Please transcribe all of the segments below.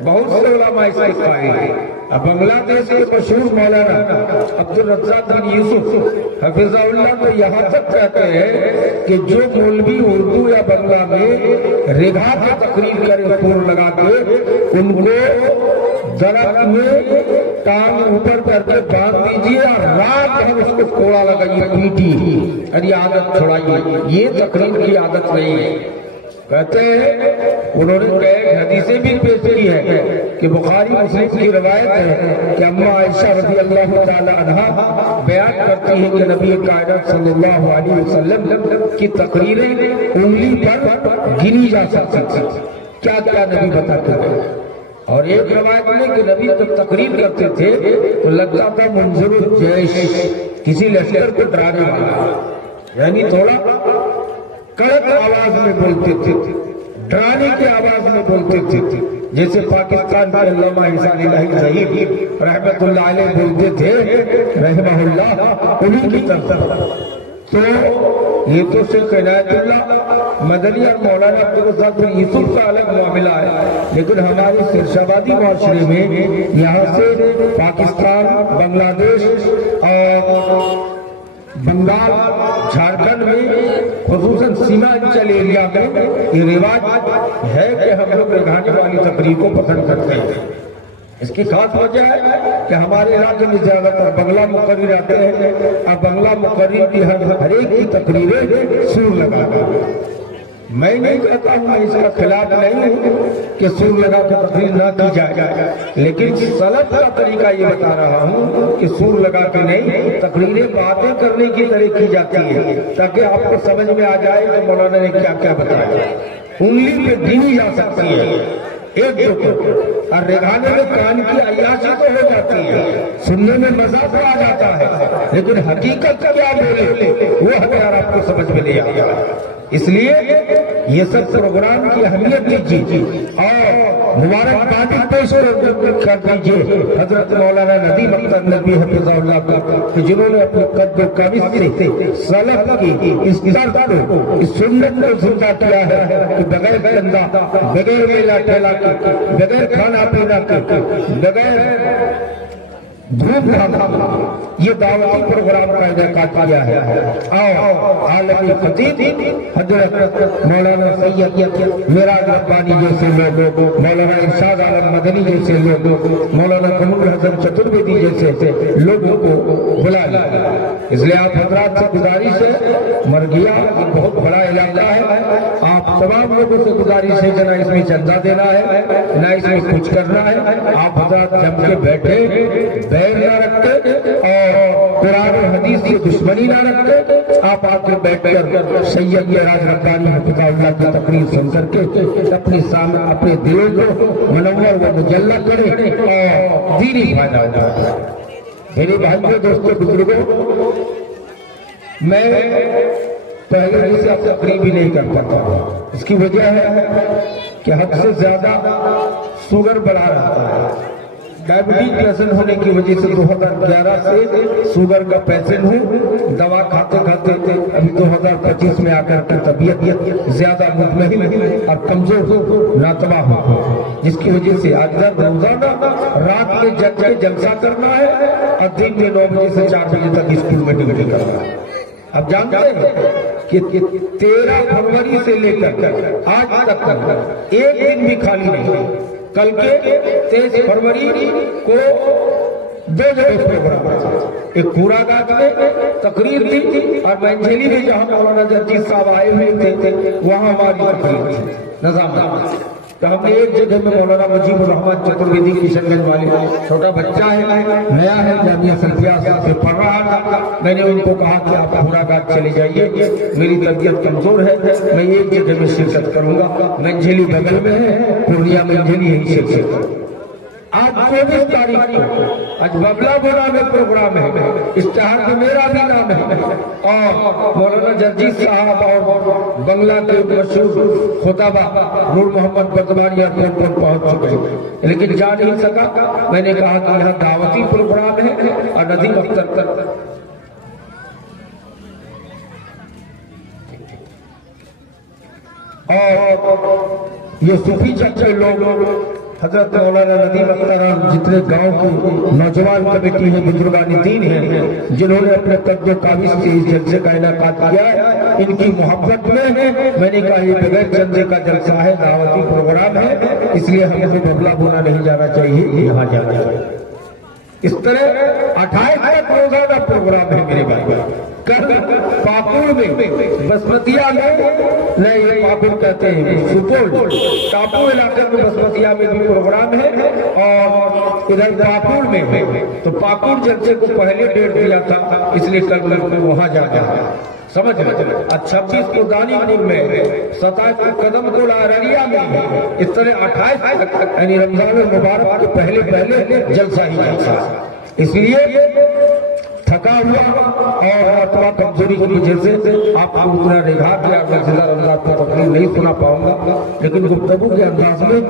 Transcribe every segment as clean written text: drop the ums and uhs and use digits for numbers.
بہت سے علماء اس کے قائل ہیں۔ اب بنگلہ دیش کے مشہور مولانا عبدالرزاق بن یوسف حفظہ اللہ تو یہاں تک کہتے ہیں کہ جو مولوی اردو یا بنگلہ میں رگھا کی تقریر کرے پور لگا کے، ان کو درخت میں ٹانگ اوپر کر کے باندھ دیجیے اور رات بھر اس کو کوڑا لگائیے، پیٹی، اور یہ عادت چھوڑائیے، یہ تقریر کی عادت نہیں ہے۔ کہتے ہیں انہوں نے کئی حدیثیں بھی پیش کی ہے کہ بخاری مسلم کی روایت ہے کہ اما عائشہ رضی اللہ تعالی عنہا بیان کرتی ہے کہ نبی کائنات صلی اللہ علیہ وسلم کی تقریریں انگلی پر گنی جا سکتی تھی، کیا کیا نبی بتاتے تھے۔ اور ایک روایت میں کہ نبی جب تقریر کرتے تھے تو لگتا تھا منظر الجیش، کسی لشکر کو ڈرانے والا، یعنی تھوڑا کڑک آواز میں بولتے تھے، ڈرانے کی آواز میں بولتے تھے، جیسے پاکستان کے علامہ احسان الہی ظہیر رحمت اللہ علیہ بولتے تھے رحمہ اللہ، انہیں کی طرف۔ تو یہ تو شیخ عنایت اللہ مدنی اور مولانا عبدالرزاق بن یوسف کا الگ معاملہ ہے، لیکن ہمارے سرشابادی معاشرے میں یہاں سے پاکستان، بنگلہ دیش اور بنگال، جھارکھنڈ میں خصوصاً سیمانچل ایریا میں یہ رواج ہے کہ ہم لوگ رگھانے والی تقریر کو پسند کرتے ہیں۔ اس کی خاص وجہ ہے کہ ہمارے علاقے میں زیادہ تر بنگلہ مقرر آتے ہیں، اور بنگلہ مقرر کی ہر ایک کی تقریریں سور لگا کر۔ میں نہیں کہتا ہوں، میں اس کا خلاف نہیں ہوں کہ سور لگا کے تقریر نہ کی جائے، لیکن سلف کا طریقہ یہ بتا رہا ہوں کہ سور لگا کے نہیں، تقریریں باتیں کرنے کی طرح کی جاتی ہے تاکہ آپ کو سمجھ میں آ جائے کہ مولانا نے کیا کیا بتایا۔ انگلی پہ گنی جا سکتی ہے ایک دو کو، اور رگھانے میں کان کی عیاشی تو ہو جاتی ہے، سننے میں مزہ تو آ جاتا ہے، لیکن حقیقت کیا بولے وہ ہمیں آپ کو سمجھ میں نہیں آتا۔ اس لیے یہ سب پروگرام کی اہمیت دیجیے اور مبارکباد پیش کر دیجیے حضرت مولانا ندیم اختر ندوی حفظہ اللہ کو، جنہوں نے اپنے قد و قامت سے سلف کی اس درد کو، اس سنت کو زندہ کیا ہے کہ بغیر گندہ، بغیر میلہ ٹھیلا کے، بغیر کھانا پینا کے، بغیر دھوپ دھاما یہ دعوتی پروگرام کا انعقاد کیا ہے۔ آؤ عالمی خطیب حضرت مولانا سید معراج ربانی جیسے لوگ، مولانا ارشاد عالم مدنی جیسے لوگ، مولانا قمر حسن چترویدی جیسے لوگوں کو بلا لیا۔ اس لیے آپ حضرات سے گزارش ہے، مرگیا بہت بڑا علاقہ ہے، آپ تمام لوگوں سے گزارش ہے کہ نہ اس میں چندہ دینا ہے، نہ اس میں کچھ کرنا ہے، آپ حضرات جم کے بیٹھے بیر نہ رکھتے اور قرآن و حدیث کی دشمنی نہ رکھتے، آپ آ کے بیٹھ کر سید معراج ربانی حفظہ اللہ کی تقریر سن کر کے اپنے دلوں کو منور و مجلہ کریں اور دینی فائدہ ہوتا ہے۔ میرے بھائیوں، دوستوں، بزرگوں، میں پہلے سے تقریر بھی نہیں کر پاتا، اس کی وجہ ہے کہ حد سے زیادہ شوگر بڑھا رہا ہے۔ ڈائبٹیز پیشنٹ ہونے کی وجہ سے 2011 سے شوگر کا پیشنٹ ہوں، دوا کھاتے کھاتے ابھی 2025 میں آ کر کی طبیعت زیادہ مطمئن اور کمزور ناتواں ہو، جس کی وجہ سے آج روزانہ رات میں جگ کے جلسہ کرنا ہے اور دن میں 9 بجے سے 4 بجے تک اسکول میں ڈیوٹی کرنا ہے۔ اب جانتے ہیں کہ 13 فروری سے لے کر آج تک ایک دن بھی خالی نہیں۔ کل کے 23 فروری کو 2 جگہ پروگرام ہے، ایک پورا گاج میں تقریر تھی اور منجھیلی میں جہاں مولانا جرجیت صاحب آئے ہوئے تھے وہاں ہماری تقریر تھی نظام۔ تو ہم نے ایک جگہ میں مولانا مجیب الرحمن چترویدی کشن گنج والے، چھوٹا بچہ ہے، نیا ہے، جامعہ سلفیہ سے پڑھ رہا تھا، میں نے ان کو کہا کہ آپ پورا گاج چلے جائیے، میری طبیعت کمزور ہے، میں ایک جگہ میں شرکت کروں گا، منجھیلی بغل میں ہے، پورنیہ منجھیلی یہی شرکت کروں۔ آج 24 تاریخ کو آج ببلا گوڑا میں پروگرام ہے، اشتہار میں میرا بھی نام ہے، اور مولانا جرجیت صاحب اور بنگلہ کے مشہور خطبہ نور محمد بدمانی ایئرپورٹ پر پہنچ چکے ہیں، لیکن جا نہیں سکا۔ میں نے کہا کہ یہاں دعوتی پروگرام ہے اور ندیم اختر اور یہ صوفی چچے لوگ حضرت مولانا ندیم اختر جتنے گاؤں کی نوجوان کمیٹی ہے، بزرگان دین ہیں، جنہوں نے اپنے قد و قابض سے اس جلسے کا انعقاد کیا ہے، ان کی محبت میں میں نے کہا یہ بغیر چندے کا جلسہ ہے، دعوتی پروگرام ہے، اس لیے ہمیں تو بغلا بونا نہیں جانا چاہیے، یہاں جانا چاہیے۔ اس طرح 28 تک روزانہ پروگرام ہے میرے بھائی۔ کل پاکور میں بسمتیا میں، نہیں یہ پاکور کہتے ہیں، سپول ٹاپو علاقے میں بسمتیا میں بھی پروگرام ہے، اور ادھر پاکور میں ہے، تو پاکور جلسے کو پہلے ڈیٹ دیا تھا، اس لیے کل میں وہاں جانا ہے، سمجھ رہے۔ 26 کو دانی پور میں، 27 کو قدم کولا ارریا میں، اس طرح 28 تک یعنی رمضان المبارک کے پہلے جلسہ ہی جلسہ۔ اس لیے تھکا ہوا اور مرتبہ کمزوری کی وجہ سے آپ کو اتنا نگاہ کیا میں زندہ رمضان کو تقریر نہیں سنا پاؤں گا، لیکن گفتگو کے انداز میں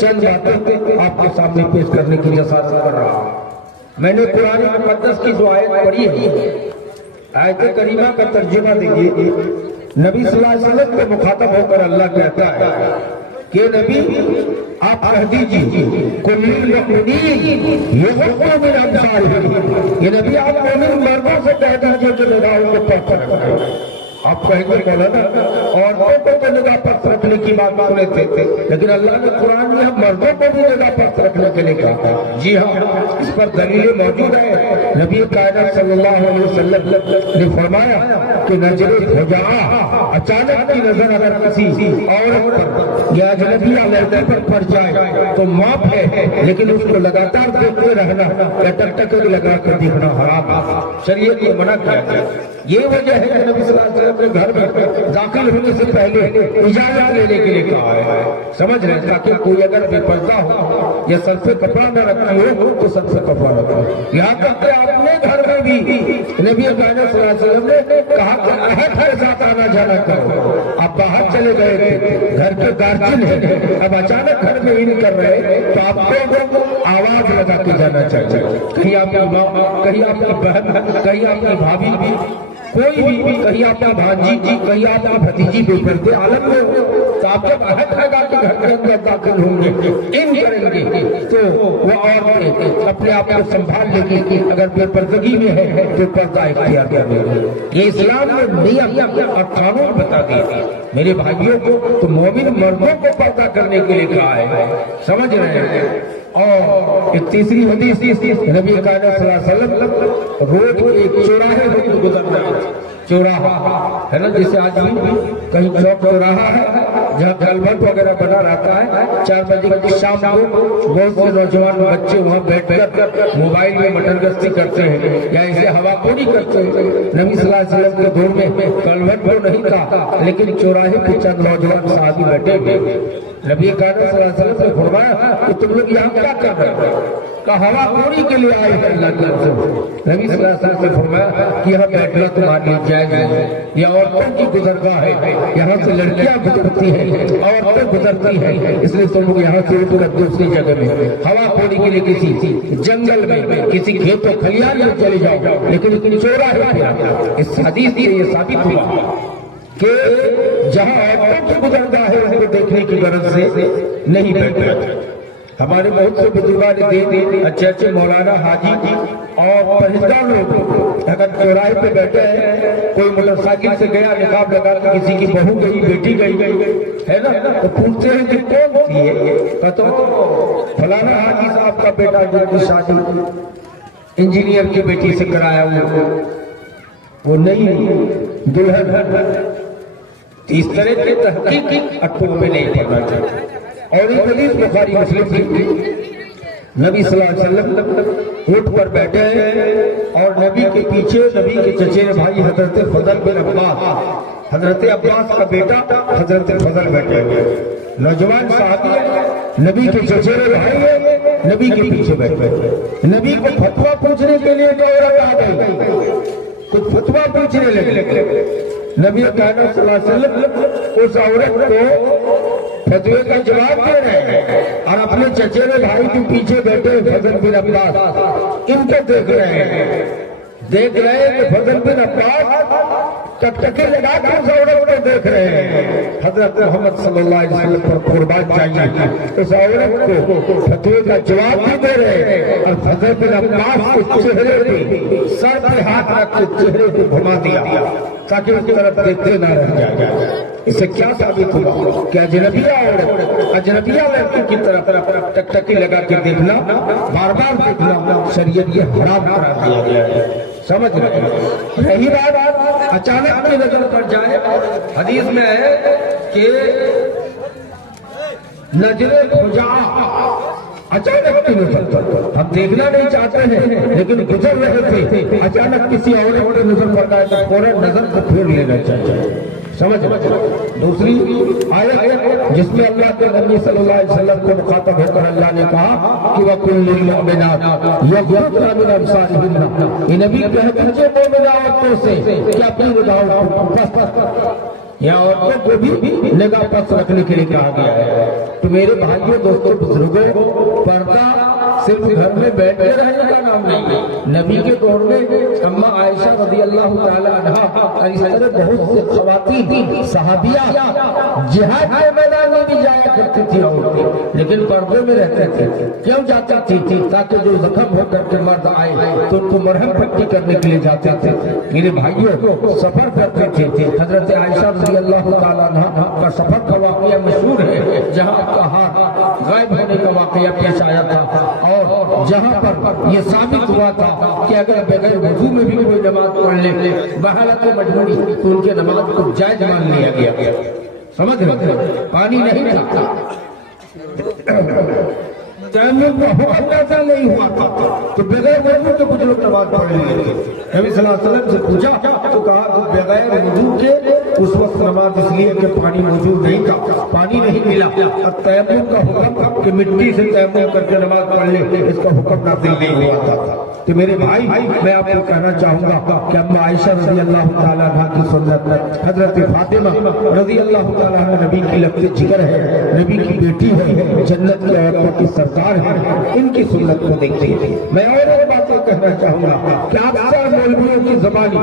چند باتیں آپ کے سامنے پیش کرنے کی جسارت کر رہا ہوں۔ میں نے قرآن مقدس کی جو آیت پڑھی ہے، آیت کریمہ کا ترجمہ دیکھیے۔ نبی صلی اللہ علیہ وسلم کو مخاطب ہو کر اللہ کہتا ہے کہ نبی آپ کہہ دیجیے کل للمؤمنین یغضوا من ابصارہم، یہ نبی آپ مومن مردوں سے کہہ دیجیے کہ نگاہوں کو پست رکھیں۔ آپ کہیں گے مولانا عورتوں کو نگاہ پست رکھنے کی بات مان لیتے تھے، لیکن اللہ نے قرآن میں ہم مردوں کو بھی نگاہ پست رکھنے کے لیے کہا۔ جی ہاں، اس پر دلیلیں موجود ہیں۔ نبی کائنات صلی اللہ علیہ وسلم نے فرمایا کہ نظر خجاع، اچانک کی نظر اگر کسی عورت پر یا اجنبی علیحدہ پر پڑ جائے تو معاف ہے، لیکن اس کو لگاتار دیکھتے رہنا یا ٹک ٹک لگا کر دیکھنا حرام ہے، شریعت نے منع کیا ہے۔ یہ وجہ ہے کہ نبی صلی اللہ علیہ وسلم نے گھر میں داخل ہونے سے پہلے اجازت لینے کے لیے کہا ہے، سمجھ رہے ہیں، تاکہ کوئی اگر بے پردہ ہو یا سر پہ کپڑا نہ رکھا ہو تو سر سے کپڑا رکھو۔ یہاں تک کہ اپنے گھر میں بھی نبی کائنات صلی اللہ علیہ وسلم نے کہا کہ عہد کے ساتھ آنا جانا کرو۔ آپ باہر چلے گئے تھے، گھر کے گارجن ہیں، اب اچانک گھر میں ان کر رہے تو آپ کو آواز لگا کے جانا چاہیے۔ کہیں آپ کی ماں، کہیں آپ کی بہن، کہیں آپ کی بھابھی بھی، کوئی بھی، کہیں آپ کا بھانجی، کہیں آپ کا بھتیجی بے پردے عالم میں ہو تو آپ جب عہد لگا کے گھر کے اندر داخل ہوں گے، ان کریں گے تو وہ عورتیں اپنے آپ کو سنبھال لے گی، اگر بے پردگی میں ہے تو پردہ اختیار کر لے گی۔ یہ اسلام نے نیم اور قانون بتا دی میرے بھائیوں کو، تو مومن مردوں کو پردہ کرنے کے لیے کہا ہے، سمجھ رہے ہیں۔ اور ایک تیسری حدیث، نبی کائنات صلی اللہ علیہ وسلم روڈ ایک چوراہے سے گزرنا، چوراہا ہے نا، جیسے آج بھی کہیں چوک چوراہا ہے جہاں کلبٹ وغیرہ بنا رہتا ہے، 4 بجے کی شام کو بہت سے نوجوان بچے وہاں بیٹھ کر موبائل میں مٹن گشتی کرتے ہیں یا اسے ہوا پوری کرتے ہیں۔ نبی صلی اللہ علیہ وسلم کے دور میں کلبٹ تو نہیں تھا، لیکن چوراہے پہ چند نوجوان صحابی بیٹھے ہوئے، نبی کائنات صلی اللہ علیہ وسلم نے فرمایا کہ تم لوگ یہاں کیا کر رہے ہو؟ کہا ہوا پوری کے لیے آئے ہیں اللہ کی طرف سے۔ نبی صلی اللہ علیہ وسلم نے فرمایا کہ یہاں بیٹھنا تمہارے لیے جائز ہے، یہ عورتوں کی گزرگاہ ہے، یہاں سے لڑکیاں گزرتی ہیں، عورتیں گزرتی ہیں، اس لیے تم لوگ یہاں سے اٹھ کر دوسری جگہ میں ہوا پوری کے لیے کسی جنگل میں، کسی کھیت و کھلیان میں چلے جاؤ، لیکن چوراہے پہ۔ اس حدیث سے یہ ثابت ہوا کہ جہاں عورتوں کی گزرگاہ ہے ان کو دیکھنے کی غرض سے نہیں بیٹھنا۔ ہمارے بہت سے بزرگان دین، اچھے مولانا حاجی اور پرہیزگار لوگ اگر چوراہے پہ بیٹھے ہیں، کوئی موٹر سائیکل سے گیا نقاب لگا کے، کسی کی بہو گئی، بیٹی گئی ہے نا، تو پوچھتے ہیں کہ کون تھی ہے؟ کہتے ہیں فلانا حاجی صاحب کا بیٹا جن کی شادی انجینئر کی بیٹی سے کرایا وہ نہیں دلہن۔ اس طرح کی تحقیق اٹھوں میں نہیں پڑنا چاہیے۔ اور یہ حدیث بخاری مسلم کی، نبی صلی اللہ علیہ وسلم اٹھ پر بیٹھے ہیں اور نبی کے پیچھے نبی کے چچیرے بھائی حضرت فضل بن عباس، حضرت عباس کا بیٹا حضرت فضل بیٹھے ہوئے، نوجوان صحابی، نبی کے چچیرے بھائی ہیں، نبی کے پیچھے بیٹھے، نبی کو فتویٰ پوچھنے کے لیے جو عورت آ گئی، کچھ فتویٰ پوچھنے لگے، نبی کائنات صلی اللہ علیہ وسلم اس عورت کو فتوے کا جواب دے رہے ہیں اور اپنے چچیرے بھائی کے پیچھے بیٹھے فضل بن عباس ان کو دیکھ رہے ہیں کہ فضل بن عباس ٹکٹکی لگا کے اس عورت کو دیکھ رہے ہیں. حضرت محمد صلی اللہ علیہ وسلم پر قربان چاہیے. اس عورت کو فتوے کا جواب بھی دے رہے ہیں اور حضرت عباس کو چہرے پہ سر پہ ہاتھ رکھ کے چہرے پہ گھما دیا تاکہ اس طرف دیکھتے نہ رہ جائے. اس سے کیا ثابت ہوا کہ اجنبیہ عورت اجنبیہ لڑکی کی طرف ٹکٹکی لگا کے دیکھنا بار بار دیکھنا شریعت یہ حرام قرار دیا گیا ہے. سمجھ رہے ہیں. رہی بات اچانک کی نظر پر جائے, حدیث میں ہے کہ نظر خجاع اچانک کی نظر پر ہم دیکھنا نہیں چاہتے ہیں لیکن گزر رہے تھے, اچانک کسی عورت کی نظر پر آئے تو فوراً نظر کو پھیر لینا چاہیے. سمجھ. دوسری آیت جس میں اللہ کے نبی صلی اللہ علیہ وسلم کو مخاطب ہو کر اللہ نے کہا کہ وَقُلْ لِلْمُؤْمِنَاتِ يَغْضُضْنَ مِنْ أَبْصَارِهِنَّ, یہ نبی کہتے ہیں مومنہ عورتوں سے کہ اپنی نگاہوں کو پست یا عورتوں کو بھی نگاہ پست رکھنے کے لیے کہا گیا ہے. تو میرے بھائیوں دوستوں بزرگوں, پردہ صرف گھر میں بیٹھ کے رہنے کا نام نہیں ہے. نبی کے دور میں اماں عائشہ رضی اللہ تعالی عنہا اور اس طرح بہت سے خواتین صحابیہ جہاد کے میدان میں بھی جایا کرتی تھی عورتیں, لیکن پردے میں رہتے تھے. کیوں جاتی تھی؟ تاکہ جو زخم ہو کر کے مرد آئے تو ان کو مرہم پٹی کرنے کے لیے جاتے تھے. میرے بھائیوں سفر کرتے تھے. حضرت عائشہ رضی اللہ تعالی عنہا کا سفر کا واقعہ مشہور ہے, جہاں آپ کا ہاتھ غائب ہونے کا واقعہ پیش آیا تھا اور جہاں پر یہ ثابت ہوا تھا کہ اگر بغیر وضو میں بھی کوئی نماز پڑھ لے بحالت مجبوری تو ان کے نماز کو جائز مان لیا گیا. سمجھ رہے ہیں. پانی نہیں تھا, تیمم کا حکم ایسا نہیں ہوا تھا تو بغیر وضو کے کچھ لوگ نماز پڑھ لیتے تھے. نبی صلی اللہ علیہ وسلم سے پوچھا تو کہا کہ بغیر وضو کے اس وقت نماز اس لیے کہ پانی موجود نہیں تھا, پانی نہیں ملا. اب تیمم کا حکم کہ مٹی سے تیمم کر کے نماز پڑھ لے, اس کا حکم نازل نہیں ہوا تھا. تو میرے بھائی میں آپ کو کہنا چاہوں گا کہ اما عائشہ رضی اللہ تعالیٰ عنہ کی سنت, حضرت فاطمہ رضی اللہ تعالیٰ عنہ نبی کی لگتے جگر ہے, نبی کی بیٹی ہے, جنت کی عورتوں کی سرکار ہے, ان کی سنت کو دیکھیے. میں اور ایک بات کہنا چاہوں گا کہ آپ اکثر مولویوں کی زبانی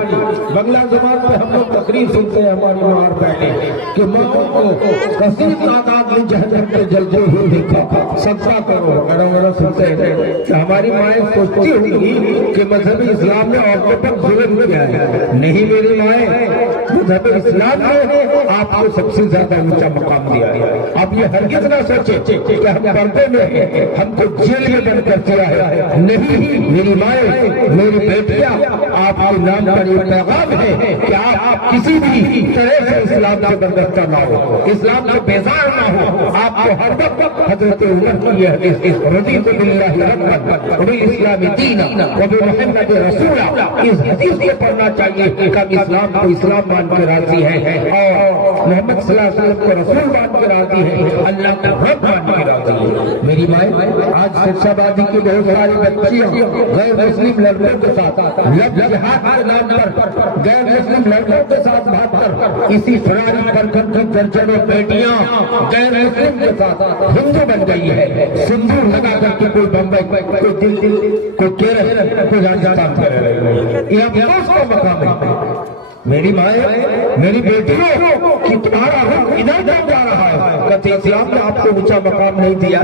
بنگلہ زبان پہ ہم لوگ تقریر سنتے ہیں ہماری مار بیٹھے کہ ماں کو کثیر تعداد میں جہنم کے جلتے ہوئے دیکھا صدقہ کرو وغیرہ سنتے ہیں کہ ہماری مائیں سوچتی ہوں گی کہ مذہب اسلام نے عورتوں پر ظلم کیا ہے. نہیں میری مائیں, مذہب اسلام نے آپ کو سب سے زیادہ اونچا مقام دیا ہے. آپ یہ ہرگز نہ سوچیں کہ ہم پردے میں ہم کو جیل میں بند کر دیا ہے. نہیں میری مائیں, میری بیٹیاں, آپ کے نام پر یہ پیغام ہے کہ آپ کسی بھی طرح سے اسلام سے برگشتہ نہ ہو, اسلام سے بیزار نہ ہو. آپ کو ہر وقت حضرت عمر کی یہ حدیث رضیت باللہ ربا وبالاسلام دینا وبمحمد رسولا, اس حدیث کو پڑھنا چاہیے کہ ہم اسلام کو اسلام مان کے راضی ہیں اور محمد صلی اللہ علیہ وسلم کو رسول مان کے راضی ہیں, اللہ کو رب مان کے راضی ہیں. میری مائیں, آج شرشہ بازی کی بہت ساری بچیاں غیر مسلم لڑکوں کے ساتھ لب جہاد کے نام پر غیر مسلم لڑکوں کے ساتھ بھاگ کر اسی فراری پرکھن کی درجنوں بیٹیاں غیر مسلم کے ساتھ ہندو بن گئی ہے. سندور لگا کر کے کوئی بمبئی, کوئی دلی, کوئی کیرل, کوئی راجستھان کر رہے ہیں. یہ افسوس کا مقام ہے. میری مائیں, میری بیٹیوں کہ تمہارا حق ادھر جب جا رہا ہے. کہتے اسلام نے آپ کو اونچا مقام نہیں دیا,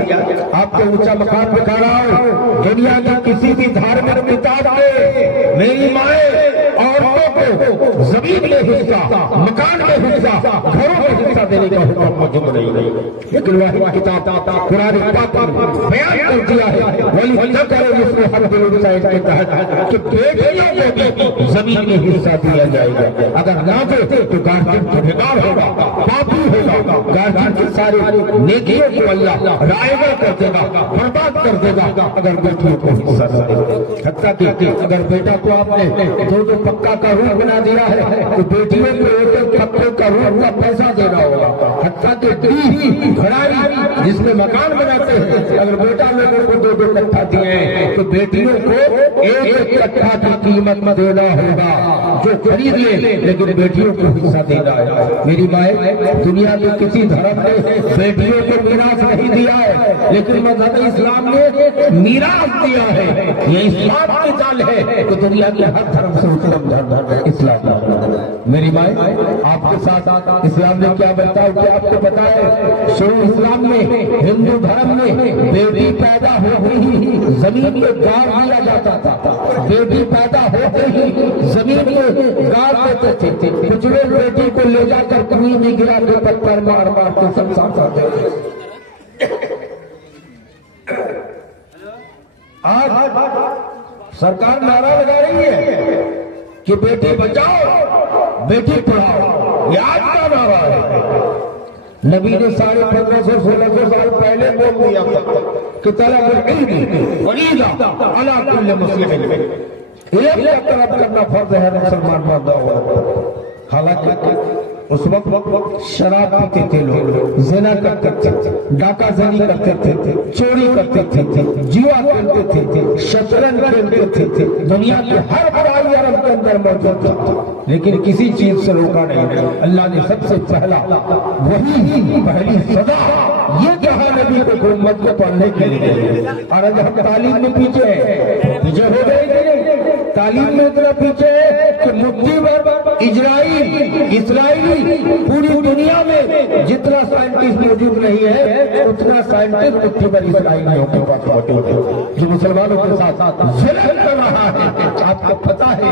آپ کو اونچا مقام دکھا رہا ہوں دنیا کی کسی بھی دھارمک کتاب میں. میری مائیں عورتوں کو زمین میں حصہ, مکان میں حصہ, گھروں میں حصہ دینے کا حکم موجود نہیں, لیکن واحد کتاب قرآن پاک نے بیان کر دیا ہے وَلِلذَّكَرِ مِثْلُ حَظِّ الْأُنثَيَيْنِ کے تحت کہ بیٹیوں کو بھی زمین میں حصہ دیا جائے گا. اگر نہ دے تو گارجین گنہگار ہوگا, پاپی ہوگا. گارجین کی ساری نیکیوں کو اللہ رائیگا کر دے گا, برباد کر دے گا اگر بیٹیوں کو حصہ نہ دے. حتیٰ کہ اگر بیٹا کو آپ نے دو پکا کا روح بنا دیا ہے تو بیٹیوں کو ایک پکے کا روح کا پیسہ دینا ہوگا. حتیٰ کہ گھرائی جس میں مکان بناتے ہیں اگر بیٹا لوگوں کو دو کٹھا دیے ہیں تو بیٹیوں کو ایک کٹھا کی قیمت دینا ہوگا. جو خرید لے لیکن بیٹیوں کو حصہ دینا ہے۔ میری مائیں، دنیا کے کسی دھرم نے بیٹیوں کو میراث نہیں دیا ہے، لیکن مذہب اسلام نے میراث دیا ہے۔ یہ اسلام کی چال ہے کہ دنیا کے ہر دھرم سے اتم دھرم اسلام ہے۔ میری مائیں، آپ کے ساتھ اسلام نے کیا بتایا کہ آپ کو پتا ہے، شروع اسلام میں ہندو دھرم میں بیٹی پیدا ہوتے ہی زمین میں گاڑ دیا جاتا تھا۔ بیٹی پیدا ہوتے ہی زمین میں گاڑ دیتے تھے۔ کچھ لوگ بیٹی کو لے جا کر کنویں میں گرا کے پتھر مار مار کے سب صاف کرتے تھے۔ آج سرکار نعرہ لگا رہی ہے کہ بیٹی بچاؤ بیٹی پڑھاؤ، یہ آج کا نعرہ ہے۔ نبی نے 1500-1600 سال پہلے بول دیا کہ طلب العلم فریضہ علی کل مسلم، علم کا طلب کرنا فرض ہے مسلمان مردہ ہوا۔ حالانکہ اس وقت شراب پیتے تھے لوگ، زنا کرتے تھے، ڈاکہ زنی کرتے تھے، چوری کرتے تھے، جوا کھیلتے تھے، شطرنج کھیلتے تھے، دنیا کی ہر برائی عرب کے اندر موجود تھا، لیکن کسی چیز سے روکا نہیں۔ اللہ نے سب سے پہلا وہی پہلی سزا یہ کہا نبی کو امت کو پڑھنے کے لیے۔ اور اگر ہم تعلیم میں پیچھے ہو گئے کہ نہیں، تعلیم میں اتنا پیچھے ہے کہ مفتی اسرائیلی پوری دنیا میں جتنا سائنٹسٹ موجود نہیں ہے اتنا سائنٹسٹ مفتی پر اسرائیلیوں کے پاس موجود ہے، جو مسلمانوں کے ساتھ ظلم کر رہا ہے۔ آپ کو پتا ہے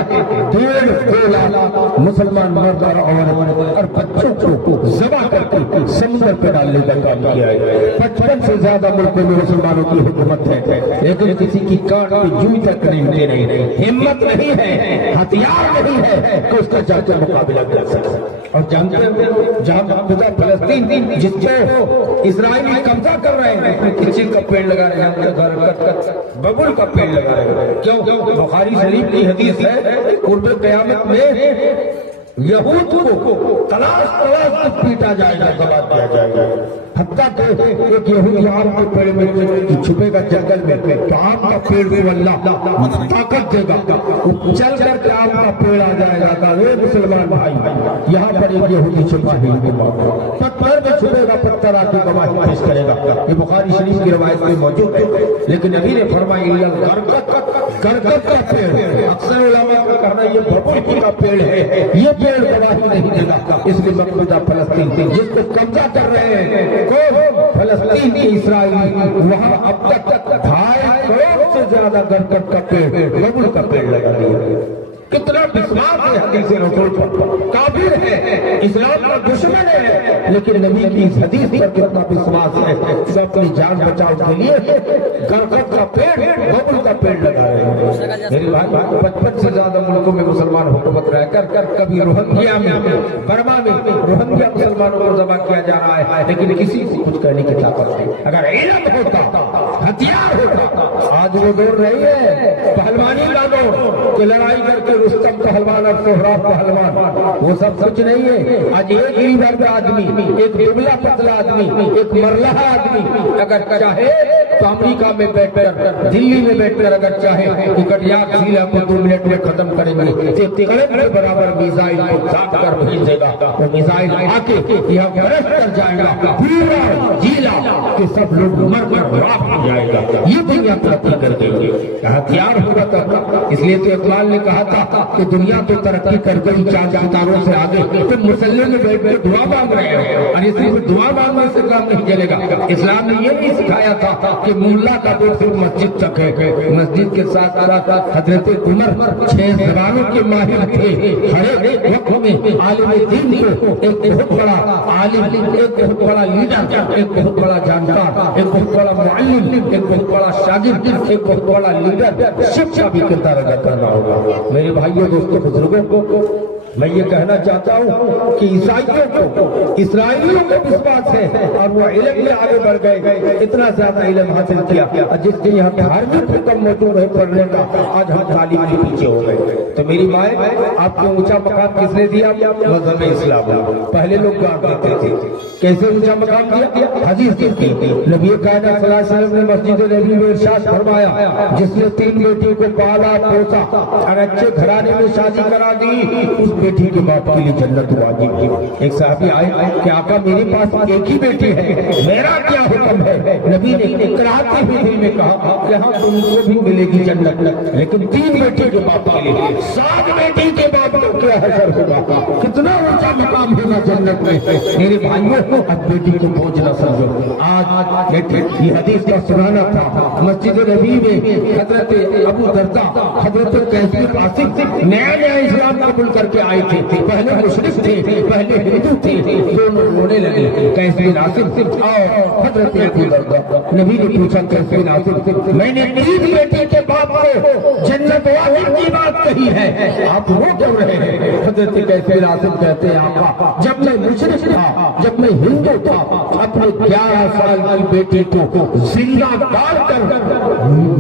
1.5 لاکھ مسلمان مرد اور بچوں کو ذبح کر کے سمندر پہ ڈالنے کا کام کیا ہے۔ 55 سے زیادہ ملکوں میں مسلمانوں کی حکومت ہے، لیکن کسی کی کان پہ جوئی تک نہیں دے رہی، ہمت نہیں ہے، ہتھیار نہیں ہے کہ اس کا جا کے مقابلہ کر سکے۔ اور جانتے ہیں جہاں فلسطین جس کو اسرائیلی قبضہ کر رہے ہیں، کسی کا پیڑ لگا رہے ہیں، ببول کا پیڑ لگا رہے ہیں۔ کیوں؟ بخاری شریف کی حدیث ہے، قرب قیامت میں یہود کو تلاش پیٹا جائے گا، دبا دیا جائے گا، حتیٰ کہ ایک یہودی آم کے پیڑ میں چھپے گا جنگل میں، تو آم کا پیڑ کو اللہ طاقت دے گا، چل کر کے آم کا پیڑ آ جائے گا۔ اے مسلمان بھائی، یہاں پر ایک یہودی چھپا ہے، پتھر میں چھپے گا، پتھر آ کے گواہی پیش کرے گا۔ یہ بخاری شریف کی روایت میں موجود ہے، لیکن نبی نے فرمایا گرگت کا پیڑ، اکثر علماء کا کہنا یہ ببول کا پیڑ ہے، یہ پیڑ گواہی نہیں دے گا۔ اس لیے مقبوضہ فلسطین جس کو قبضہ کر رہے ہیں فلسطین کی اسرائیلی، وہاں اب تک 2.5 کروڑ سے زیادہ گرگت کا پیڑ، ببول کا پیڑ لگا دیا۔ کتنا وشواس ہے حدیث رسول پر، کافر ہے، اسلام کا دشمن ہے، لیکن نبی کی اس حدیث پر کتنا وشواس ہے کہ اپنی جان بچاؤ کے لیے گرگت کا پیڑ، ببول کا پیڑ لگا رہے ہیں۔ میرے بھائی، 55 سے زیادہ ملکوں میں مسلمان حکومت رہ کر کبھی روہنگیا میں، برما میں روہنگیا مسلمانوں کو ذبح کیا جا رہا ہے، لیکن کسی کو کچھ کہنے کی طاقت نہیں۔ اگر علم ہوتا، ہتھیار ہوتا، آج وہ دور نہیں ہے پہلوانی کا دور کہ لڑائی کر کے رستم پہلوان اور سہراب پہلوان، وہ سب کچھ نہیں ہے۔ آج ایک لیڈر آدمی، ایک دبلا پتلا آدمی، ایک مرلہ آدمی اگر چاہے تو امریکہ میں بیٹھ کر، دلی میں بیٹھ کر اگر چاہے تو کٹیاک ضلع کو 2 منٹ میں ختم کریں گے، قلم کے برابر میزائل کو داغ کر بھیجے گا، وہ میزائل آ کے یہاں برس کر جائے گا، پورا ضلع کہ سب لوگ مر کر راکھ ہو جائے گا۔ یہ دنیا ترقی کر دے گی، ہتھیار ہوگا تب۔ اس لیے تو اقبال نے کہا تھا کہ دنیا تو ترقی کر گئی چاند ستاروں سے آگے، تم مسلح میں بیٹھ کر دعا مانگ رہے ہو، اور اس لیے دعا مانگنے سے کام نہیں چلے گا۔ اسلام نے یہ بھی سکھایا تھا کہ محلہ کا دور صرف مسجد تک ہے، مسجد کے ساتھ ساتھ حضرت عمر 6 زبانوں کے ماہر تھے، ہر ایک وقت میں عالم دین کو ایک بہت بڑا عالم، ایک بہت بڑا لیڈر، ایک بہت بڑا جانکار، ایک بہت بڑا معلم، ایک بہت بڑا شاگرد، ایک بہت بڑا لیڈر، شپ کا بھی کردار ادا کرنا ہوگا۔ میرے بھائیوں، دوستوں، بزرگوں کو میں یہ کہنا چاہتا ہوں کہ عیسائیوں کو اسرائیلیوں کو وشواس ہے اور وہ علم میں آگے بڑھ گئے، اتنا زیادہ علم حاصل کیا، جس کے یہاں دھارمک حکم موجود ہے پڑھنے کا، آج ہم تعلیم کے پیچھے ہو گئے۔ تو میری مائیں، آپ کو اونچا مقام کس نے دیا؟ مذہب اسلام۔ پہلے لوگ گاڑ دیتے تھے، کیسے اونچا مقام دیا؟ حدیث دیکھتی، نبی کائنات صلی اللہ علیہ وسلم نے مسجد نبی میں ارشاد فرمایا، جس نے 3 بیٹی کو پالا پوسا اور اچھے گھرانے میں شادی کرا دی، اس بیٹی کے باپ کے لیے جنت واجب تھی۔ ایک صحابی آئے کہ آقا میرے پاس ایک ہی بیٹی ہے، میرا کیا حکم ہے؟ نبی نے اکراہتے ہوئے دل میں کہا کہ ہاں تم کو بھی ملے گی جنت، لیکن 3 بیٹی کے باپ کے لیے 7 بیٹی کے باپ کو کیا حشر ہوگا؟ کتنا اونچا مقام ہوگا جنت میں۔ میرے بھائیوں، اب بیٹی کو بوجھ نہ سمجھو۔ آج یہ حدیث کا سنانا تھا، مسجد نبی میں حضرت ابو درداء، حضرت قیس بن عاصم نیا اسلام قبول کر کے آئے تھے، پہلے مشرک تھے، پہلے ہندو تھے، دونوں رونے لگے، قیس بن عاصم اور حضرت ابو درداء۔ نبی نے پوچھا قیس بن عاصم، میں نے 3 بیٹے کے باپ کو جنت واجب کی بات کہی ہے، آپ رو کیوں رہے ہیں؟ حضرت قیس بن عاصم کہتے ہیں آقا جب میں مشرک تھا، جب میں ہندو تھا، اپنے 11 سال کی بیٹی کو زندہ ڈال کر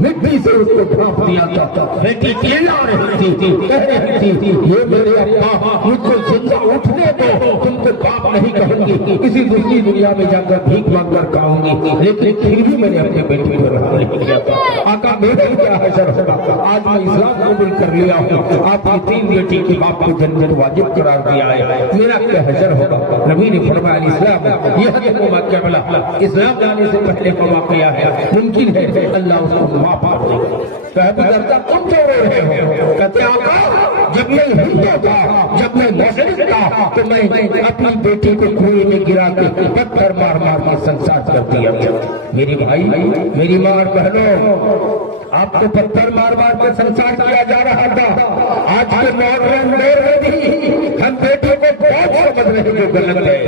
مٹی سے اس کو ڈھانپ دیا تھا، بیٹی چلا رہی تھی، کہہ رہی تھی یہ میرے ابا مجھ کو زندہ اٹھنے دو، تم کو باپ نہیں کہوں گی، کسی دوسری دنیا میں جا کر بھیک مانگ کر کھاؤں گی، لیکن پھر بھی میں نے اپنے بیٹی کو رہا نہیں کیا تھا۔ آقا میرے کیا حشر ہوگا؟ آج میں اسلام قبول کر لیا ہوں، آپ کی 3 بیٹی کے باپ کو جنت واجب قرار دیا ہے، میرا کیا حشر ہوگا؟ نبی نے فرمایا اسلام یہ حد کو مت قبلہ، اسلام لانے سے پہلے کا واقعہ ہے، ممکن ہے اللہ اس کو معاف کر دے۔ تو ابو درداء تم کیوں رو رہے ہو؟ کہتے آقا جب میں ہندو تھا، جب میں مشرک تھا، تو میں اپنی بیٹی کو کنویں میں گرا کے پتھر مار مار کے سنسار کر دیا۔ میری بھائی، میری ماں اور بہنوں، آپ کو پتھر مار مار کے سنسار کیا جا رہا تھا، آج کے ماڈرن دور میں بھی ہم بیٹی کو بہت سمجھ رہے جو غلط ہے۔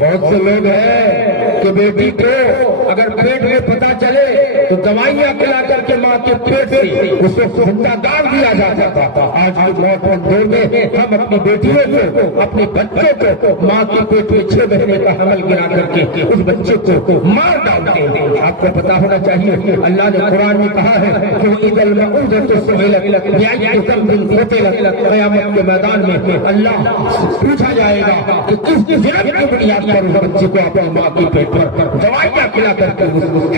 بہت سے لوگ ہیں کہ بیٹی کو اگر پیٹ میں پتہ چلے تو دوائیاں کھلا کر کے ماں کے پیٹ سے اس کو زندہ گاڑ دیا جاتا تھا۔ آج کے ماڈرن دور میں ہم اپنی بیٹیوں کو، اپنے بچوں کو ماں کے پیٹ میں 6 مہینے کا حمل گرا کر کے اس بچے کو مار ڈالتے ہیں۔ آپ کو پتا ہونا چاہیے اللہ نے قرآن میں کہا ہے کہ اِذَا الْمَوْءُودَةُ سُئِلَتْ بِأَيِّ ذَنبٍ قُتِلَتْ، قیامت کے میدان میں اللہ پوچھا جائے گا کہ کس جرم کی بنیاد پر اس بچے کو اپنی ماں کے پیٹ پر دوائیاں کھلا کر کے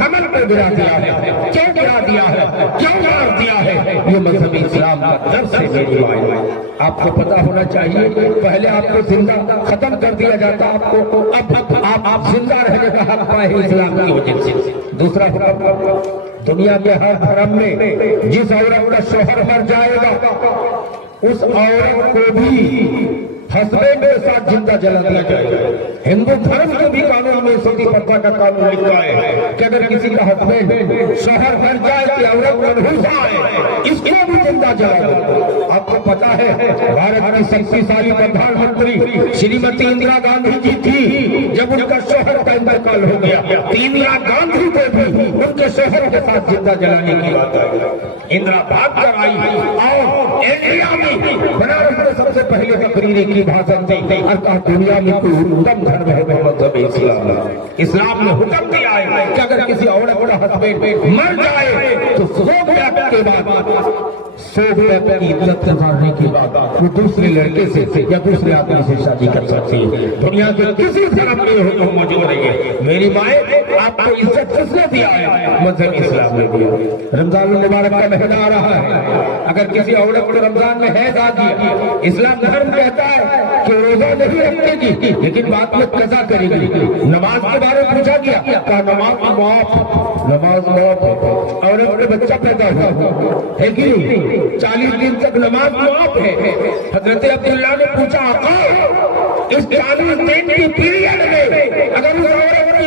حمل پر گرا دیا ہے، کیوں گرا دیا ہے، کیوں مار دیا ہے؟ یہ مذہب اسلام کا درس ہے میری بھائی۔ آپ کو پتا ہونا چاہیے پہلے آپ کو زندہ ختم کر دیا جاتا، آپ کو اب آپ زندہ رہنے کا حق پائے اسلام کی وجہ سے۔ دوسرا حکم، دنیا کے ہر دھرم میں جس عورت کا شوہر مر جائے گا اس عورت کو بھی ہسبینڈ کے ساتھ زندہ جلا دیا جائے گا۔ ہندو دھرم کے بھی قانون میں ستی پتہ کا قانون لکھا ہے کہ اگر کسی کا ہسبینڈ شوہر مر جائے کہ عورت منحوس آئے اس کو بھی زندہ جلا دیا۔ آپ کو پتا ہے بھارت کی 37 سالی پردھان منتری شریمتی اندرا گاندھی جی تھی، جب ان کا شوہر کا انتقال ہو گیا اندرا گاندھی کو بھی ان کے شوہر کے ساتھ زندہ جلانے کی بات آئی۔ اندرا بھاگ کر آئی اور انڈیا میں بنارس میں سب سے پہلے تقریریں کی بھاشن دی اور کہا دنیا میں کوئی اتم دھرم ہے مذہب اسلام۔ اسلام نے حکم دیا ہے کہ اگر کسی عورت کا ہسبینڈ مر جائے تو 100 بیت کے بعد 100 بیت کی عزت گزارنے کے بعد وہ دوسرے لڑکے سے یا دوسرے آدمی سے شادی کر سکتی ہے۔ دنیا کے کسی دھرم میں حکم موجود نہیں ہے۔ میری مائیں، آپ کو عزت کس نے دیا ہے؟ مذہب اسلام نے دیا۔ رمضان المبارک کا مہینہ آ رہا ہے، اگر کسی عورت کو رمضان میں حیض آ گیا، اسلام دھرم کہتا ہے کہ روزہ نہیں رکھے گی لیکن بعد میں قضا کرے گی۔ نماز کے بارے میں پوچھا گیا کہ نماز معاف، نماز معاف اور اپنے بچہ پیدا ہوا ہے کہ 40 دن تک نماز معاف ہے۔ حضرت عبداللہ نے پوچھا آقا اس 40 دن کی پیریڈ میں اگر اس عورت کی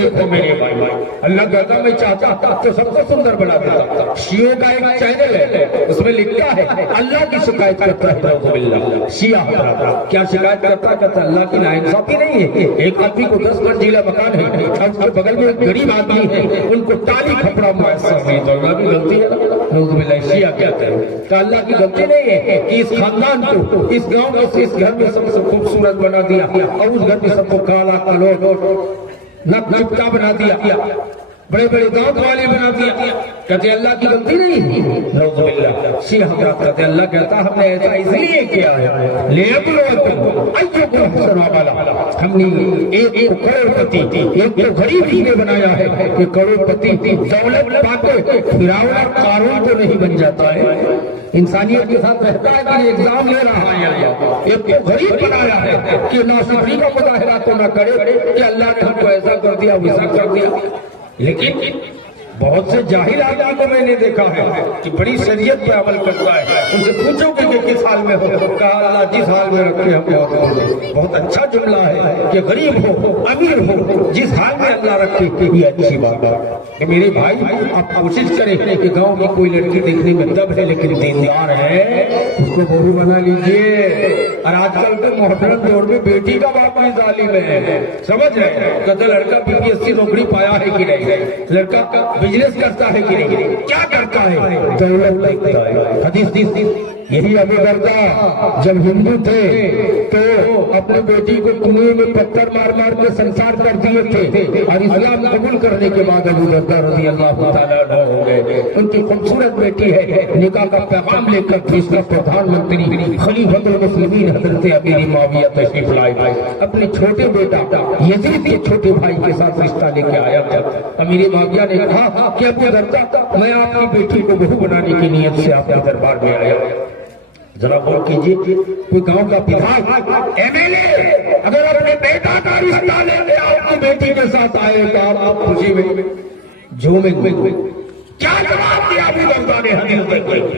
دیکھو میرے بھائی. اللہ کہتا میں چاہتا تو سب کو سندر بنا دیتا. شیعوں کا ایک چینل ہے, اس میں لکھا ہے اللہ کی شکایت کرتا ہے نعوذ باللہ. شیعہ کیا شکایت کرتا ہے؟ کہتا اللہ کی ناانصافی نہیں ہے. ایک آدمی کو 10 منزلہ مکان ہے اور اس کے بغل میں ایک غریب آدمی ہے, ان کو ٹالی کپڑا میسر نہیں, تو اللہ کی غلطی ہے نعوذ باللہ. شیعہ کہتے ہیں کہ اللہ کی غلطی نہیں ہے کہ اس خاندان کو, اس گاؤں میں سے, اس گھر میں سب سے خوبصورت بنا دیا اور اس گھر میں سب کو کالا کلوٹ نک چپٹا بنا دیا, بڑے بڑے دانت والے بنا دیا. کہتے اللہ کی غلطی نہیں نعوذ باللہ. شیعہ حضرات کہتے اللہ کہتا ہم نے ایسا اس لیے کیا ہے لیبلوکم ایکم احسن عملا. ہم نے ایک کو کروڑپتی ایک کو غریب ہی نے بنایا ہے کہ کروڑپتی دولت پا کے فرعون اور قارون کو نہیں بن جاتا ہے, انسانیت کے ساتھ رہتا ہے کہ ایگزام لے رہا ہے اللہ. ایک کو غریب بنایا ہے کہ ناشکری کا مظاہرہ تو نہ کرے کہ اللہ نے ہم کو ایسا کر دیا ویسا کر دیا. لیکن بہت سے جاہل آدمی کو میں نے دیکھا ہے کہ بڑی شریعت پہ عمل کرتا ہے. ان سے پوچھو کہ کس حال میں ہو, کہا اللہ جس حال میں رکھے ہم. بہت اچھا جملہ ہے کہ غریب ہو امیر ہو جس حال میں اللہ رکھے, یہ اچھی بات ہے. میرے بھائی آپ کوشش کریں کہ گاؤں میں کوئی لڑکی دیکھنے میں دب ہے لیکن دیندار ہے, اس کو بہو بنا لیجیے. اور آج کل کے محترم دور میں بیٹی کا باپ بھی ظالم ہے, سمجھ رہے ہیں. کہتے لڑکا BPSC نوکری پایا ہے کہ نہیں, لڑکا بزنس کرتا ہے کہ نہیں, کیا کرتا ہے دولت دیکھتا ہے. حدیث یہی ابو درداء جب ہندو تھے تو اپنے بیٹی کو کنویں میں پتھر مار مار کے سنسار کر دیے تھے, اور اسلام قبول کرنے کے بعد ابو درداء رضی اللہ تعالیٰ عنہ ہو گئے. ان کی خوبصورت بیٹی ہے, نکاح کا پیغام لے کر اس کا پردھان منتری خلیفۃ المسلمین حضرت امیر معاویہ تشریف لائے. اپنے چھوٹے بیٹا یزید کے چھوٹے بھائی کے ساتھ رشتہ لے کے آیا تھا. امیر معاویہ نے کہا کہ ابو درداء میں آپ کی بیٹی کو بہو بنانے کی نیت سے آپ کے دربار میں آیا. ذرا غور کیجیے, کوئی گاؤں کا پردھان MLA اگر اپنے بیٹا کا رشتہ لے کے آپ کی بیٹی کے ساتھ آئے تو آپ خوشی میں جھومیں گے. کیا جواب دیا ابو درداء نے حدیث میں؟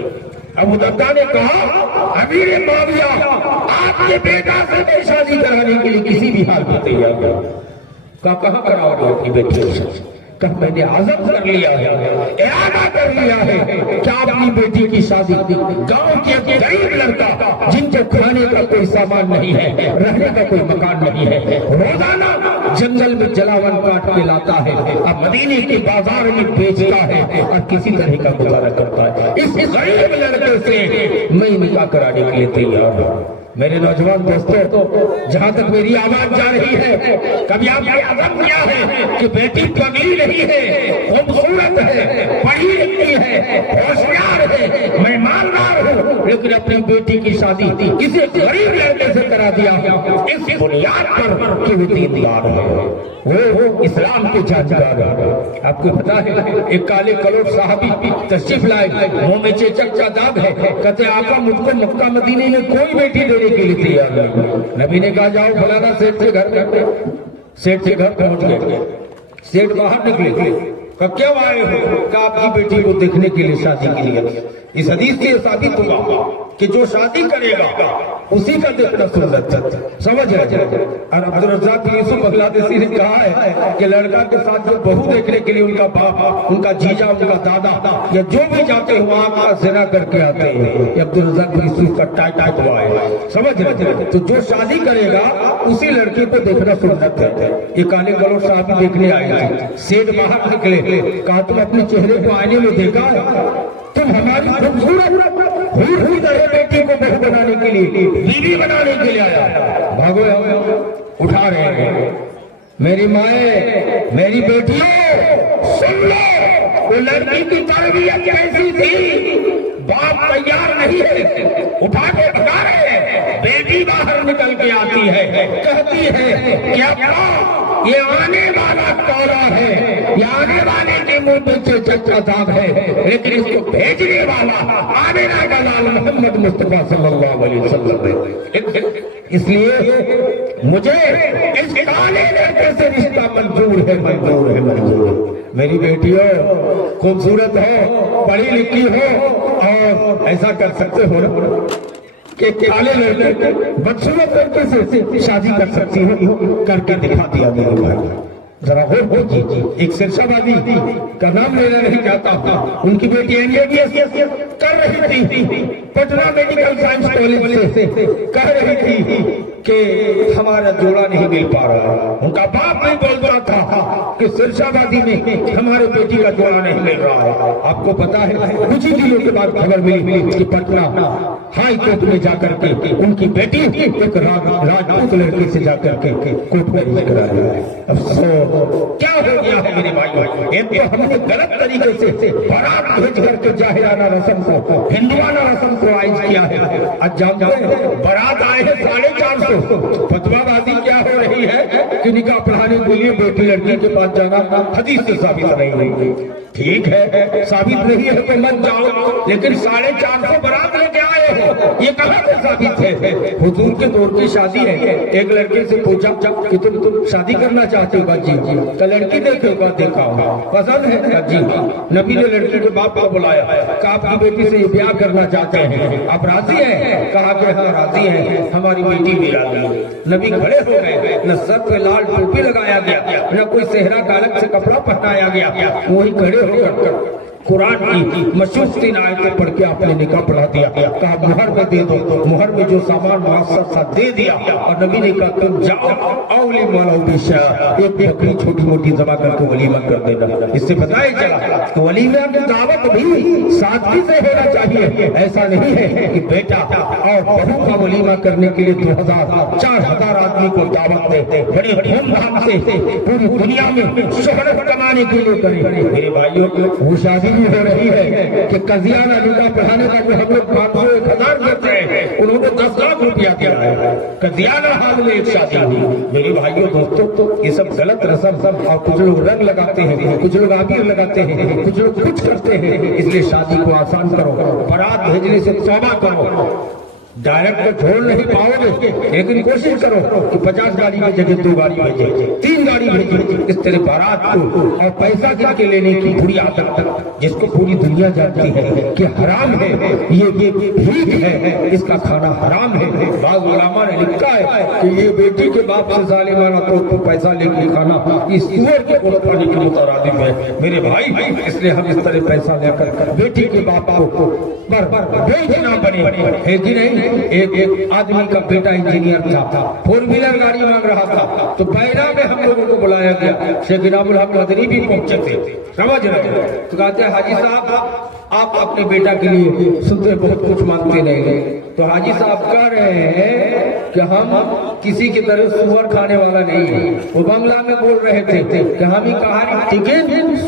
ابو درداء نے کہا امیر معاویہ آپ کے بیٹا سے میں شادی کرانے کے لیے کسی بھی حال میں تیار ہوں. کہاں کراؤ گے آپ کی بیٹی سے؟ کہ میں نے عزم کر لیا ہے, ارادہ کر لیا ہے کہ اپنی بیٹی کی شادی گاؤں کے غریب لڑکا جن کے کھانے کا کوئی سامان نہیں ہے, رہنے کا کوئی مکان نہیں ہے, روزانہ جنگل میں جلاون کاٹ کے لاتا ہے اور مدینے کے بازار میں بیچتا ہے اور کسی طرح کا گزارا کرتا ہے, اس غریب لڑکے سے میں نکاح کرانے کے لیے تیار ہوں. میرے نوجوان دوستوں, جہاں تک میری آواز جا رہی ہے, کبھی آپ نے عزم کیا ہے کہ بیٹی پگلی نہیں ہے, خوبصورت ہے, پڑھی لکھی ہے, ہوشیار ہے, میں ایماندار ہوں, لیکن اپنی بیٹی کی شادی کسی غریب لڑکے سے کرا دیا اس بنیاد پر کہ وہ دیندار ہے, وہ اسلام کے جانکار ہے. آپ کو پتا ہے ایک کالے کلوٹ صحابی تشریف لائے, منہ میں چیچک کا داغ ہے, کہتے آقا مجھ کو مکہ مدینے میں کوئی بیٹی دینے کے لیے تیار نہیں. نبی نے کہا جاؤ فلانا سیٹ سے گھر میں, سیٹ سے گھر پہنچ گئے. سیٹ باہر نکلے, کہ کیوں آئے ہو؟ کہ آپ کی بیٹی کو دیکھنے کے لیے شادی کے لیے. اس حدیث سے ثابت ہوا کہ جو شادی کرے گا اسی کا دیکھنا سنت ہے, سمجھ رہے. اور عبدالرزاق بن یوسف بغدادی نے کہا ہے کہ لڑکا کے ساتھ جو بہو دیکھنے کے لیے ان کا باپ, ان کا جیجا, ان کا دادا یا جو بھی جاتے ہیں وہاں کا زنا کر کے آتے ہیں. یہ عبدالرزاق بن یوسف کا ٹائٹ ہوا ہے, سمجھ رہے. تو جو شادی کرے گا اسی لڑکے کو دیکھنا سنت ہے. یہ کالے گلوٹ صاحب دیکھنے آئے تھے, سیٹ باہر نکلے, کہا تم اپنے چہرے کو آئینے میں دیکھا, تم ہماری خوبصورت ہوئی بیٹی کو بہو بنانے کے لیے, بیوی بنانے کے لیے آیا, بھاگو اٹھا رہے ہیں. میری مائیں, میری بیٹیوں سن لو, وہ لڑکی کی تربیت کیسی تھی, باپ تیار نہیں ہے, اٹھا کے بھگا رہے ہیں. بیٹی باہر نکل کے آتی ہے, کہتی ہے کہ ابا یہ آنے والا کوڑا ہے, یہ آنے والے کے منہ میں چیچک کا داغ ہے, لیکن اس کو بھیجنے والا آمینہ کا لال محمد مصطفیٰ صلی اللہ علیہ وسلم ہے. اس لیے مجھے اس کالے لڑکے سے رشتہ منظور ہے, منظور ہے, منظور ہے. میری بیٹیوں خوبصورت ہو, پڑھی لکھی ہو اور ایسا کر سکتے ہو نا. کہ کالے لڑکے بدسورت لڑکے سے شادی کر سکتی ہو، کر کے دکھا دیا میرے بھائی۔ ذرا غور کیجیے، ایک سرسا بادی کا نام لینا نہیں چاہتا تھا، ان کی بیٹی MBBS کر رہی تھی، پٹنہ میڈیکل سائنس کالج سے کہہ رہی تھی کہ ہمارا جوڑا نہیں مل پا رہا ہے۔ ان کا باپ نہیں بول رہا تھا کہ سرسا بادی میں ہمارے بیٹی کا جوڑا نہیں مل رہا ہے۔ آپ کو پتا ہے کچھ ہی دنوں کے بعد خبر ملی کہ پٹنہ ہائی کورٹ میں جا کر کے ان کی بیٹی ایک راجپوت لڑکے سے جا کر کے کورٹ میں کرا دیا ہے۔ افسوس کیا ہو گیا ہے میرے بھائی؟ ایک تو ہم نے غلط طریقے سے بارات بھیج کر کے ظاہرانہ رسم کو، ہندوانہ رسم کو رائج کیا ہے۔ آج جانتے ہیں بارات آئے ہیں 450، فتویٰ بازی کیا ہو رہی ہے کہ نکاح پڑھانے کے لیے بیٹی لڑکی کے پاس جانا حدیث سے ثابت نہیں ہوئی۔ ٹھیک ہے، ثابت نہیں ہے تو مت جاؤ، لیکن 450 بارات لے کے آئے ہو، یہ کہاں سے ثابت ہے؟ حضور کے دور کی شادی ہے، ایک لڑکے سے پوچھا کہ تم شادی کرنا چاہتے ہو؟ جی کہ لڑکی دیکھے ہوگا، دیکھا ہوگا، پسند ہے؟ جی۔ نبی نے لڑکی کے باپ کو بلایا کہ آپ کی بیٹی سے یہ بیاہ کرنا چاہتے ہیں، آپ راضی ہیں؟ کہا کہ ہاں راضی ہیں، ہماری بیٹی بھی راضی ہے۔ نبی کھڑے ہو گئے، نہ سر پہ لال ٹوپی لگایا گیا، نہ کوئی صحرا کا الگ سے کپڑا پہنایا گیا، وہی کھڑے ہو کر قرآن کی مشہور 3 آیتیں پڑھ کے آپ نے نکاح پڑھا دیا۔ کہا مہر میں دے دو، مہر میں جو سامان میسر تھا دے دیا، اور نبی نے کہا تم جاؤ اولی مولو بشا، ایک بکری چھوٹی موٹی ذبح کر کے ولیمہ کر دینا۔ اس سے پتہ ہی چلا تو ولیمہ کی دعوت بھی سادگی سے ہونا چاہیے۔ ایسا نہیں ہے کہ بیٹا اور بہو کا ولیمہ کرنے کے لیے 2000 4000 آدمی کو دعوت دے، بڑے دھوم دھام سے پوری دنیا میں شہرت کمانے کے لیے کرے۔ میرے بھائیوں وہ شادی ہو رہی ہے کہ قضیانہ نکاح پڑھانے کا جو ہم لوگ 500 1000 دیتے ہیں، انہوں نے 10 لاکھ روپیہ دیا ہے۔ قضیانہ حال میں ایک شادی ہوئی۔ میرے بھائیوں دوستوں، یہ سب غلط رسم، اور کچھ لوگ رنگ لگاتے ہیں، کچھ لوگ عبیر لگاتے ہیں، کچھ لوگ کچھ کرتے ہیں۔ اس لیے شادی کو آسان کرو، بارات بھیجنے سے توبہ کرو۔ ڈائریکٹ تو چھوڑ نہیں پاؤ گے، لیکن کوشش کرو کہ 50 گاڑی کی جگہ 2 گاڑی بھیجے، 3 گاڑی بھیجے۔ اس طرح بارات کو اور پیسہ گن کے لینے کی بری عادت جس کو پوری دنیا جانتی ہے کہ حرام ہے، یہ بھیک ہے، اس کا کھانا حرام ہے۔ بعض علماء نے لکھا ہے کہ یہ بیٹی کے باپ سے ظالمانہ طور پر پیسہ لے کے کھانا اس سور کے گوشت پانے کے مترادف ہے۔ میرے بھائی اس لیے ہم اس طرح پیسہ لے کر بیٹی کے باپ کو بھیجنا بنے ہے کہ نہیں۔ ایک آدمی کا بیٹا انجینئر تھا، 4 ویلر گاڑی مانگ رہا تھا، تو بیرا میں ہم لوگوں کو بلایا گیا، شیخ انعام الحق مدنی بھی پہنچے تھے، سمجھ رہے ہیں؟ تو کہتے ہیں حاجی صاحب آپ اپنے بیٹا کے لیے سنتے بہت کچھ مانگتے نہیں۔ تو حاجی صاحب کہہ رہے ہیں کہ ہم کسی کی طرح سور کھانے والا نہیں ہے۔ وہ بنگلہ میں بول رہے تھے کہ ہم ہی کہانی ٹھیک ہے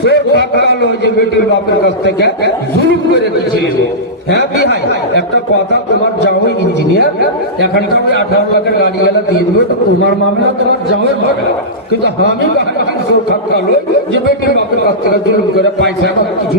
سور کھا لو جو بیٹی باپر کستے کیا ظلم کرے کچھ হ্যাঁ বিহাই একটা কথা তোমার জামাই ইঞ্জিনিয়ার এখানকার 18 লাখের গাড়ি গেলা দিয়ে দিল তো তোমার মামলা তোমার জামাই হবে কিন্তু আমি কাহানি সর খাতা লই যে বেটির বাপের কাছ থেকে জুলুম করে পয়সা কিছু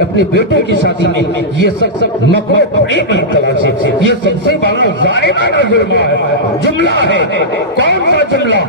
اپنے بیٹوں کی شادی میں یہ سب مکرو پڑے میں تلاشے، یہ سب سے بڑا ظالمانہ جملہ ہے۔ کون سا جملہ؟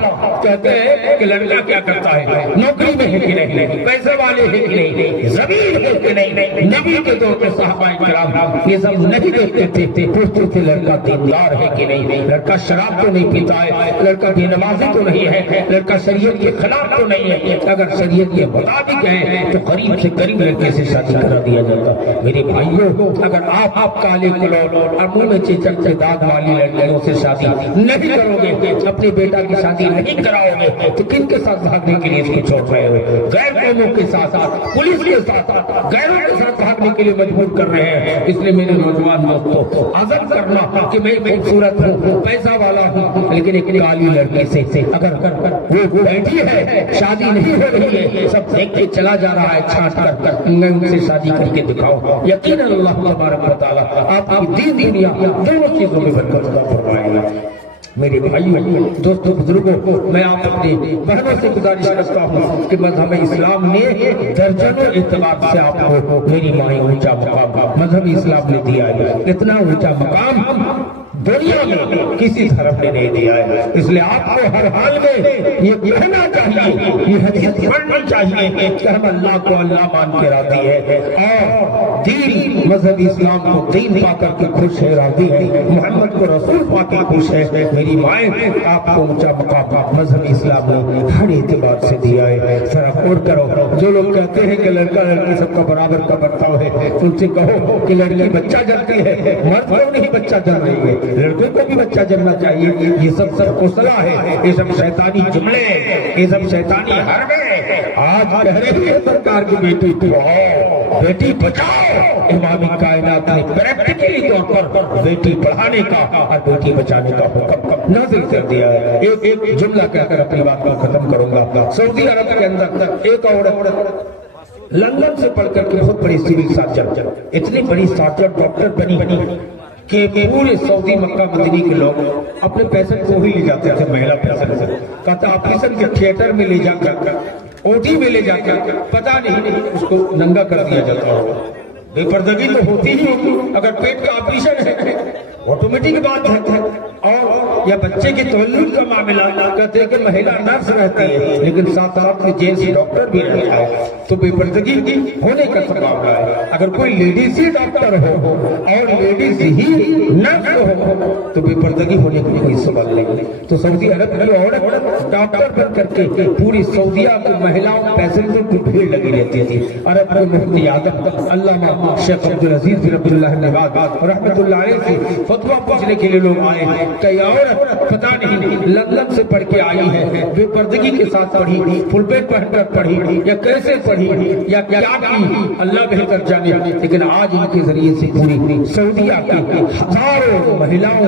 کہتے ہیں کہ لڑکا کیا کرتا ہے، نوکری میں ہے کہ نہیں، پیسے والے ہے کہ نہیں، زمین ہے کہ نہیں۔ نبی کے دور میں صحابہ کرام یہ سب نہیں دیکھتے تھے، پوچھتے تھے لڑکا دیندار ہے کہ نہیں، لڑکا شراب تو نہیں پیتا ہے، لڑکا بے نمازی تو نہیں ہے، لڑکا شریعت کے خلاف تو نہیں ہے۔ اگر شریعت کے مطابق ہے تو قریب سے قریب لڑکے سے شادی کرا دیا جاتا۔ میرے بھائیوں، اگر آپ کالے کلوٹ اور منہ میں چیچک کے داغ والی لڑکیوں سے شادی نہیں کرو گے، اپنے بیٹا کی شادی نہیں کراؤ گے، تو کن کے ساتھ بھاگنے کے لیے اس کو چھوڑ رہے ہو؟ غیر قوموں کے ساتھ، پولیس کے ساتھ، غیروں کے ساتھ بھاگنے کے لیے مجبور کر رہے ہیں۔ اس لیے میرے نوجوان دوستوں، عزم کرنا کہ میں خوبصورت ہوں، پیسہ والا ہوں، لیکن ایک کالی لڑکی سے اگر وہ بیٹھی ہے، شادی نہیں ہو رہی ہے، سب دیکھ کے چلا جا رہا ہے چھانٹ کر، میں ان سے شادی کر کے دکھاؤں، یقیناً اللہ تبارک و تعالیٰ آپ کی دین دنیا دونوں چیزوں میں برکت عطا فرمائے گا۔ میرے بھائیوں، دوستوں، بزرگوں، میں آپ اپنی بہنوں سے گزارش کرتا ہوں کہ مذہب اسلام نے درجنوں اعتبار سے آپ کو میری مائیں اونچا مقام مذہب اسلام نے دیا ہے۔ اتنا اونچا مقام دنیا میں کسی دھرم نے نہیں دیا ہے۔ اس لیے آپ کو ہر حال میں یہ کہنا چاہیے، یہ حدیث پڑھنی چاہیے کہ ہم اللہ کو اللہ مان کے راضی ہے، اور دین مذہب اسلام کو دین پا کر کے خوش ہے، راضی ہے، محمد کو رسول پا کے خوش ہے۔ میری مائیں، آپ کو اونچا مقام مذہب اسلام نے ہر اعتبار سے دیا ہے۔ ذرا غور کرو، جو لوگ کہتے ہیں کہ لڑکا لڑکی سب کا برابر کا برتاؤ ہے، ان سے کہو کہ لڑکی بچہ جنتی ہے، مرد کو نہیں بچہ جن رہی ہے، لڑکوں کو بھی بچہ جننا چاہیے۔ یہ سب کوسلا ہے، یہ سب شیطانی جملے، یہ سب شیطانی حربے۔ آج کہہ رہی ہے سرکار کی بیٹی پڑھاؤ، بیٹی بچاؤ۔ امام کائنات نے پریکٹیکلی طور پر بیٹی پڑھانے کا اور بیٹی بچانے کا حکم نازل کر دیا ہے۔ ایک جملہ کہہ کر اپنی بات کو ختم کروں گا۔ سعودی عرب کے اندر ایک عورت لندن سے پڑھ کر کے بہت بڑی سول سرجن، اتنی بڑی سرجن ڈاکٹر بنی کہ پورے سعودی مکہ مدنی کے لوگ اپنے پیسے کو ہی لے جاتے تھے، مہیلا پیسے سے، کہتا آپریشن کے تھیٹر میں لے جا کر، او ٹی میں لے جا کر، پتہ نہیں اس کو ننگا کر دیا جاتا ہو۔ بے پردگی تو ہوتی ہی ہوتی، اگر پیٹ کا آپریشن ہے آٹومیٹک بات ہے، اور یا بچے کے تولد کا معاملہ کہتے ہیں کہ مہیلا نرس رہتی ہے، لیکن ساتھ ساتھ میں جینس ڈاکٹر بھی رہتا ہے، تو بے پردگی ہونے کا سبب ہے۔ اگر کوئی لیڈیز ہی ڈاکٹر ہو اور لیڈیز ہی نرس ہو تو بے پردگی ہونے کا کوئی سبب نہیں۔ تو سعودی عرب کی عورت ڈاکٹر بن کر کے پوری سعودیہ کو مہیلاؤں پیسنجر کی بھیڑ لگی رہتی تھی۔ عرب کے مفتی اعظم علامہ شیخ عبدالعزیز بن عبد اللہ نواز رحمۃ اللہ علیہ سے فتویٰ پوچھنے کے لیے لوگ آئے ہیں کہ یہ عورت پتہ نہیں لندن سے پڑھ کے آئی ہے، بے پردگی کے ساتھ پڑھی، فل پیٹ پہن کر پڑھی، یا کیسے پڑھی، یا کیا کی، اللہ بہتر جانے۔ لیکن آج ان کے ذریعے سے پوری سعودیہ کی ہزاروں مہیلاؤں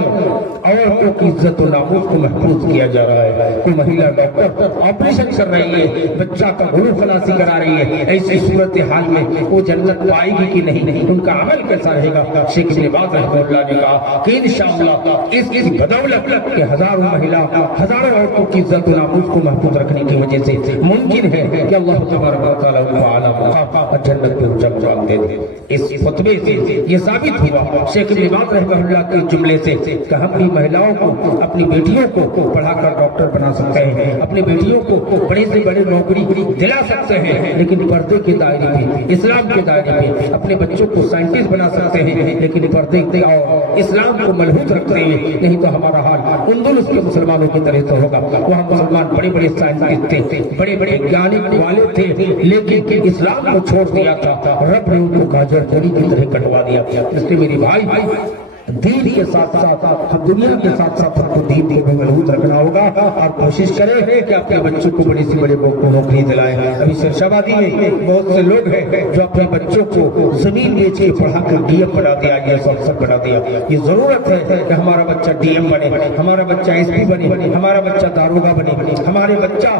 عورتوں کی عزت و ناموس کو محفوظ کیا جا رہا ہے۔ کوئی مہیلا ڈاکٹر آپریشن کر رہی ہے، بچہ کا گلو خلاصی کرا رہی ہے، ایسی صورتحال میں وہ جنت پائے گی کہ نہیں، ان کا عمل کیسا رہے گا؟ شیخ ابن باز رحمہ اللہ نے کہا کہ انشاءاللہ اس بدولت کہ ہزاروں مہیلا، ہزاروں عورتوں کی عزت و ناموس کو محفوظ رکھنے کی وجہ سے ممکن ہے کہ اللہ تبارک و تعالیٰ ان کو اعلیٰ مقام اور جنت پہ اونچا مقام دے دے۔ اس فتوے سے یہ ثابت ہوا شیخ ابن باز رحمہ اللہ کے جملے سے کہ ہم بھی مہیلاؤں کو، اپنی بیٹیوں کو پڑھا کر ڈاکٹر بنا سکتے ہیں، اپنی بیٹیوں کو بڑے سے بڑے نوکری دلا سکتے ہیں، لیکن پردے کے دائرے میں، اسلام کے دائرے میں اپنے بچوں کو سائنٹسٹ بنا سکتے ہیں، لیکن پردے اور اسلام کو ملحوظ رکھتے ہیں۔ نہیں تو ہمارا حال اندلس کے مسلمانوں کی طرح تو ہوگا۔ وہاں مسلمان بڑے بڑے سائنٹسٹ تھے، بڑے بڑے ویگیانک والے تھے، لیکن اسلام کو چھوڑ دیا تھا، رب نے ان کو گاجر پوری کی طرح کٹوا دیا۔ اس لیے میری بھائی، دین کے ساتھ ساتھ ہم دنیا کے ساتھ ساتھ ہم کو دین کو بھی مضبوط رکھنا ہوگا، اور کوشش کریں کہ اپنے بچوں کو بڑی سی بڑے نوکری دلائیں۔ ابھی شرشابادی میں بہت سے لوگ ہیں جو اپنے بچوں کو زمین بیچے پڑھا کر ڈی ایم بنا دیا، یہ سب بنا دیا۔ یہ ضرورت ہے کہ ہمارا بچہ ڈی ایم بنے، ہمارا بچہ ایس پی بنے، ہمارا بچہ داروغہ بنے، ہمارے بچہ